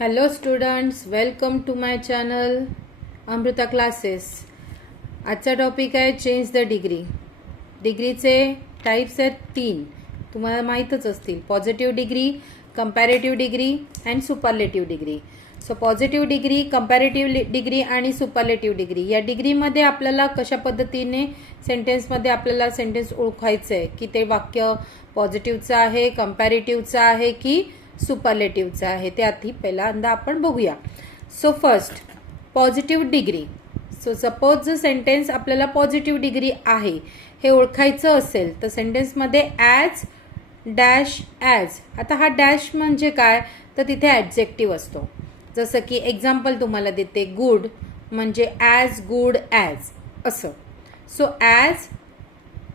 Hello students, welcome to my channel Amruta classes. आजचा topic आहे change the degree. डिग्रीचे types आहेत 3, तुम्हाला माहीतच असतील. Positive degree, comparative degree and superlative degree. So positive degree, comparative degree आणि सुपरलेटिव्ह डिग्री या डिग्रीमध्ये आपल्याला कशा पद्धतीने सेंटेन्समध्ये आपल्याला सेंटेन्स ओळखायचं आहे की ते वाक्य पॉझिटिव्हचं आहे, कंपॅरेटिव्हचं आहे की सुपरलेटिव्हचं आहे, ते आधी पहिल्यांदा आपण बघूया. So first, positive degree. So suppose जर सेंटेन्स आपल्याला पॉझिटिव्ह डिग्री आहे हे ओळखायचं असेल तर सेंटेन्समध्ये ॲज डॅश ॲज. आता हा डॅश म्हणजे काय, तर तिथे ॲडजेक्टिव्ह असतो. जसं की एक्झाम्पल तुम्हाला देते, गुड म्हणजे ॲज गुड ॲज असं. So as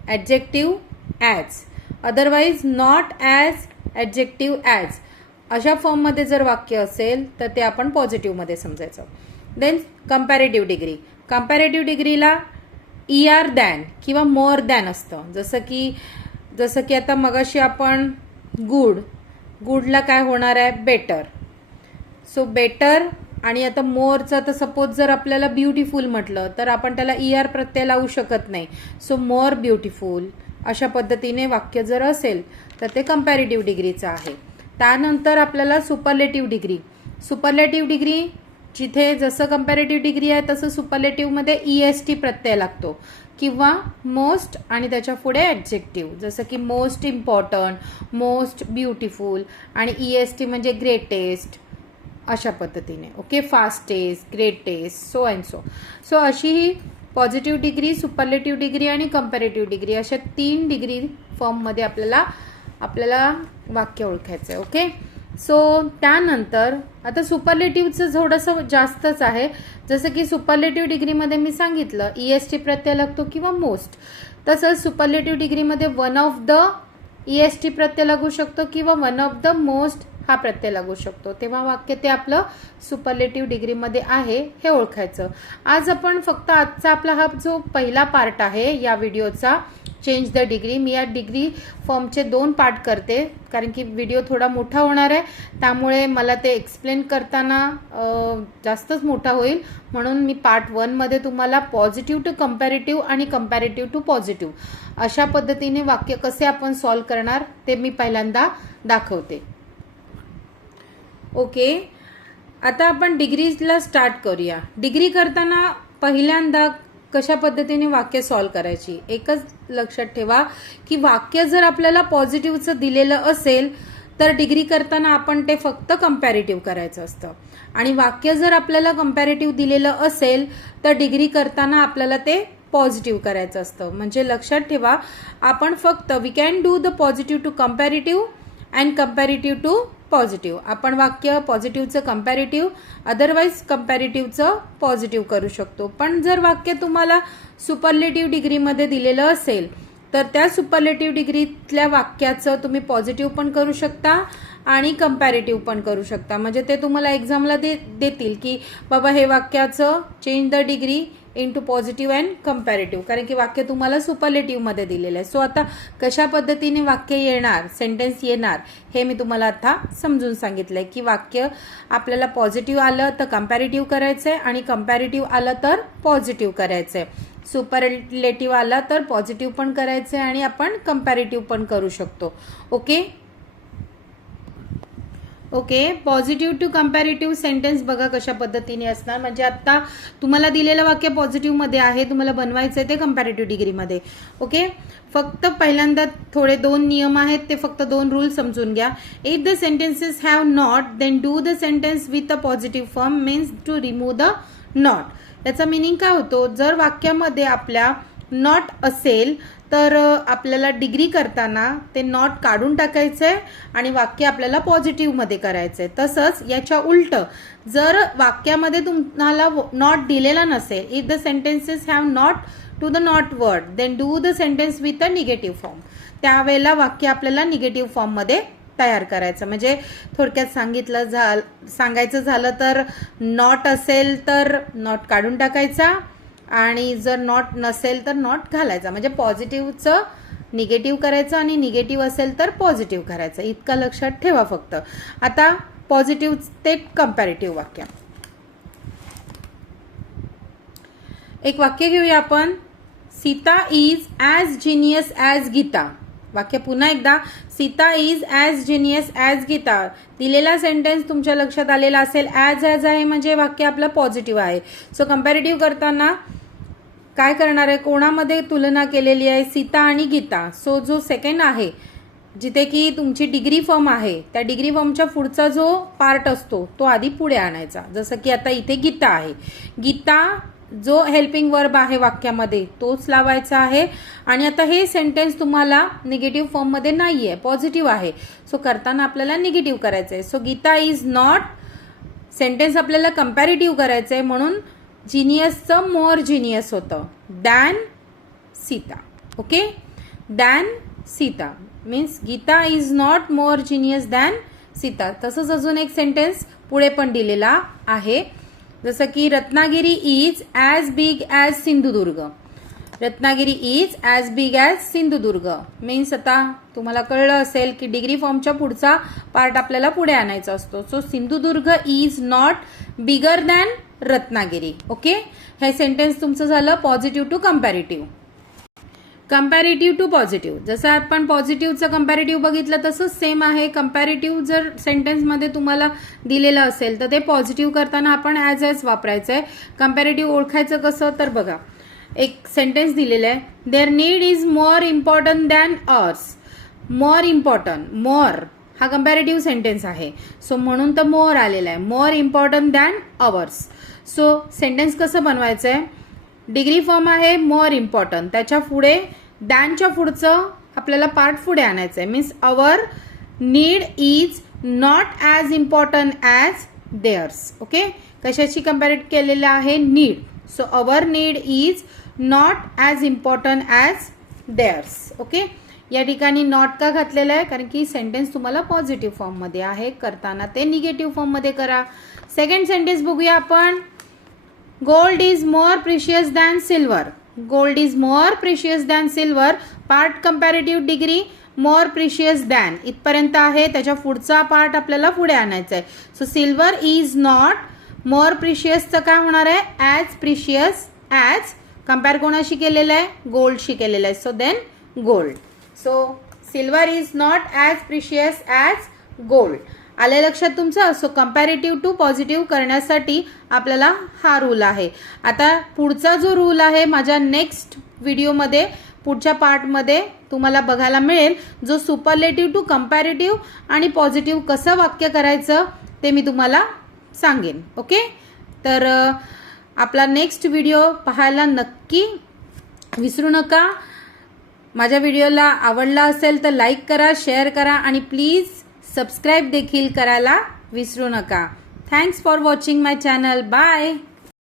adjective as, otherwise not as adjective as, अशा फॉर्ममध्ये जर वाक्य असेल तर ते आपण पॉझिटिव्हमध्ये समजायचं. Then comparative degree. कंपॅरेटिव्ह डिग्रीला ER दॅन किंवा मोर दॅन असतं. जसं की आता मगाशी आपण गुडला काय होणार आहे, बेटर. सो बेटर आणि आता मोरचं तर सपोज जर आपल्याला ब्युटिफुल म्हटलं तर आपण त्याला ER प्रत्यय लावू शकत नाही. सो मोर ब्युटिफुल अशा पद्धतीने वाक्य जर असेल तर ते कंपॅरेटिव्ह डिग्रीचं आहे. त्यानंतर आपल्याला सुपरलेटिव्ह डिग्री. सुपरलेटिव्ह डिग्री जिथे जसं कंपॅरेटिव्ह डिग्री आहे तसं सुपरलेटिव्हमध्ये EST प्रत्यय लागतो किंवा मोस्ट आणि त्याच्या पुढे ॲडजेक्टिव्ह. जसं की मोस्ट इम्पॉर्टंट, मोस्ट ब्युटिफुल आणि EST म्हणजे ग्रेटेस्ट अशा पद्धतीने. Okay, fastest, greatest, so and so. So अशी ही पॉझिटिव्ह डिग्री, सुपरलेटिव्ह डिग्री आणि कंपॅरेटिव्ह डिग्री अशा 3 डिग्री फॉर्ममध्ये आपल्याला वाक्य ओळखायचं आहे. ओके, सो त्यानंतर आता सुपरलेटिव्हचं थोडंसं जास्तच आहे. जसं की सुपरलेटिव्ह डिग्रीमध्ये मी सांगितलं EST प्रत्यय लागतो किंवा मोस्ट. तसंच सुपरलेटिव्ह डिग्रीमध्ये वन ऑफ द EST प्रत्यय लागू शकतो किंवा वन ऑफ द मोस्ट हा प्रत्यय लागू शकतो. तेव्हा वाक्य ते आपलं सुपरलेटिव्ह डिग्रीमध्ये आहे हे ओळखायचं. आज आपण फक्त आजचा आपला हा जो पहिला पार्ट आहे या व्हिडिओचा, चेंज द डिग्री, मी या डिग्री फॉर्मचे 2 पार्ट करते कारण की व्हिडिओ थोडा मोठा होणार आहे, त्यामुळे मला ते एक्सप्लेन करताना जास्तच मोठा होईल. म्हणून मी पार्ट 1मध्ये तुम्हाला पॉझिटिव्ह टू कंपॅरेटिव्ह आणि कंपॅरेटिव्ह टू पॉझिटिव्ह अशा पद्धतीने वाक्य कसे आपण सॉल्व करणार ते मी पहिल्यांदा दाखवते. ओके, आता आपण डिग्रीला स्टार्ट करूया. डिग्री करताना पहिल्यांदा कशा पद्धतीने वाक्य सॉल्व करायची एकच लक्षात ठेवा की वाक्य जर आपल्याला पॉझिटिव्हचं दिलेलं असेल तर डिग्री करताना आपण ते फक्त कंपॅरेटिव्ह करायचं असतं, आणि वाक्य जर आपल्याला कंपॅरेटिव्ह दिलेलं असेल तर डिग्री करताना आपल्याला ते पॉझिटिव्ह करायचं असतं. म्हणजे लक्षात ठेवा, आपण फक्त we can do the positive to comparative and comparative to positive. आपण वाक्य पॉझिटिव्हचं कंपॅरेटिव्ह, अदरवाईज कंपॅरेटिव्हचं पॉझिटिव्ह करू शकतो. पण जर वाक्य तुम्हाला सुपरलेटिव्ह डिग्रीमध्ये दिलेलं असेल तर त्या सुपरलेटिव्ह डिग्रीतल्या वाक्याचं तुम्ही पॉझिटिव्ह पण करू शकता आणि कंपॅरेटिव्ह पण करू शकता. म्हणजे ते तुम्हाला एक्झामला देतील की बाबा हे वाक्याचं change the degree into positive and comparative, कारण की वाक्य तुम्हाला सुपरलेटिव्हमध्ये दिलेलं आहे. सो आता कशा पद्धतीने वाक्य येणार, सेंटेन्स येणार हे मी तुम्हाला आता समजून सांगितलंय की वाक्य आपल्याला पॉझिटिव्ह आलं तर कंपॅरेटिव्ह करायचं आहे आणि कंपॅरेटिव्ह आलं तर पॉझिटिव्ह करायचं आहे. सुपरलेटिव्ह आला तर पॉझिटिव्ह पण करायचं आहे आणि आपण कंपॅरेटिव्ह पण करू शकतो. Okay, positive to comparative sentence बघा कशा पद्धतीने असणार. म्हणजे आता तुम्हाला दिलेलं वाक्य पॉझिटिव्हमध्ये आहे, तुम्हाला बनवायचं आहे ते कंपॅरेटिव्ह डिग्रीमध्ये. ओके, फक्त पहिल्यांदा थोडे 2 नियम आहेत, ते फक्त 2 रूल समजून घ्या. If the sentences have not then do the sentence with a positive form means to remove the not. याचा मिनिंग काय होतो, जर वाक्यामध्ये आपल्या नॉट असेल तर आपल्याला डिग्री करताना ते नॉट काढून टाकायचं आहे आणि वाक्य आपल्याला पॉझिटिव्हमध्ये करायचं आहे. तसंच याच्या उलट जर वाक्यामध्ये तुम्हाला नॉट दिलेला नसेल, if the sentences have not to the not word then do the sentence with a negative form. त्यावेळेला वाक्य आपल्याला निगेटिव्ह फॉर्ममध्ये तयार करायचं. म्हणजे थोडक्यात सांगायचं झालं तर नॉट असेल तर नॉट काढून टाकायचा आणि जर नॉट नसेल तर नॉट घालायचा. म्हणजे पॉझिटिव्हचं निगेटिव्ह करायचं आणि निगेटिव्ह असेल तर पॉझिटिव्ह करायचं, इतकं लक्षात ठेवा फक्त. आता पॉझिटिव्ह ते कंपॅरेटिव्ह वाक्य. एक वाक्य घेऊया आपण. Sita is as genius as Gita. वाक्य पुन्हा एकदा. Sita is as genius as Gita. दिलेला सेंटेन्स तुमच्या लक्षात आलेला असेल. ॲज आहे म्हणजे वाक्य आपलं पॉझिटिव्ह आहे. सो कंपॅरेटिव्ह करताना काय करणार आहे, कोणामध्ये तुलना केलेली आहे, सीता आणि गीता. सो जो सेकंड आहे जिथे की तुमची डिग्री फॉर्म आहे, त्या डिग्री फॉर्मच्या पुढचा जो पार्ट असतो तो आधी पुढे आणायचा. जसं की आता इथे गीता आहे. गीता जो हेल्पिंग वर्ब आहे वाक्यामध्ये तोच लावायचा आहे. आणि आता हे सेंटेन्स तुम्हाला निगेटिव्ह फॉर्ममध्ये नाही आहे, पॉझिटिव्ह आहे. सो करताना आपल्याला निगेटिव्ह करायचं आहे. So Gita is not, sentence आपल्याला कंपॅरेटिव्ह करायचं आहे म्हणून जिनियसचं मोर जिनियस होतं than Sita. Okay, than Sita means Gita is not more genius than Sita. तसंच अजून एक सेंटेन्स पुढे पण दिलेला आहे. जसं की Ratnagiri is as big as Sindhudurg. Ratnagiri is as big as Sindhudurg means आता तुम्हाला कळलं असेल की डिग्री फॉर्मच्या पुढचा पार्ट आपल्याला पुढे आणायचा असतो. So Sindhudurg is not bigger than Ratnagiri. Okay, हे सेंटेन्स तुमचं झालं positive to comparative. Comparative to positive. जसं आपण पॉझिटिव्हचं कंपॅरेटिव्ह बघितलं तसंच सेम आहे. कंपॅरेटिव्ह जर सेंटेन्समध्ये तुम्हाला दिलेलं असेल तर ते पॉझिटिव्ह करताना आपण ॲज वापरायचं आहे. कंपॅरेटिव्ह ओळखायचं कसं तर बघा, एक सेंटेन्स दिलेलं आहे. There need is more important than ours. More important, more हा कंपॅरेटिव्ह सेंटेन्स आहे. सो म्हणून तर मोर आलेला आहे. More important than ours. So sentence कसं बनवायचं आहे, डिग्री फॉर्म आहे मोर इम्पॉर्टंट, त्याच्या पुढे दॅनच्या पुढचं आपल्याला पार्ट पुढे आणायचं आहे. Means our need is not as important as there's. Okay, कशाची कंपॅरेट केलेलं आहे, need. So our need is not as important as there's. Okay, या ठिकाणी नॉट का घातलेलं आहे, कारण की सेंटेन्स तुम्हाला पॉझिटिव्ह फॉर्ममध्ये आहे. करताना ते निगेटिव्ह फॉर्ममध्ये करा. सेकंड सेंटेन्स बघूया आपण. Gold is more precious than silver. Gold is more precious than silver. Part comparative degree more precious than इथपर्यंत आहे. त्याच्या पुढचा पार्ट आपल्याला पुढे आणायचा आहे. So silver is not more प्रिशियसचं काय होणार आहे, ॲज प्रिशियस ॲज. कंपेअर कोणाशी केलेलं आहे, गोल्डशी केलेलं आहे. So then gold. So silver is not as precious as gold. आले लक्षात तुमचं. सो कंपॅरेटिव्ह टू पॉझिटिव्ह करण्यासाठी आपल्याला हा रूल आहे. आता पुढचा जो रूल आहे माझ्या नेक्स्ट व्हिडिओमध्ये, पुढच्या पार्टमध्ये तुम्हाला बघायला मिळेल, जो सुपरलेटिव्ह टू कंपॅरेटिव्ह आणि पॉझिटिव्ह कसं वाक्य करायचं ते मी तुम्हाला सांगेन. ओके, तर आपला नेक्स्ट व्हिडिओ पाहायला नक्की विसरू नका. माझ्या व्हिडिओला आवडला असेल तर लाईक करा, शेअर करा आणि प्लीज सबस्क्राईब देखील करायला विसरू नका. Thanks for watching my channel. Bye.